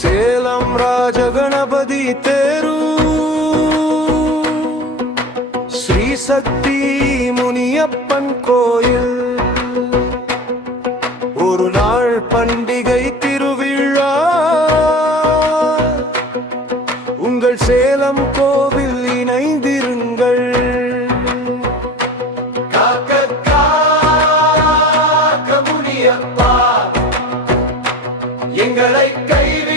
சேலம் ராஜகணபதி தேரு ஸ்ரீ சக்தி முனியப்பன் கோயில் ஒரு நாள் பண்டிகை திருவிழா உங்கள் சேலம் கோவில் இணைந்திருங்கள். காக்க காக்க முனியப்பா எங்களை கைவி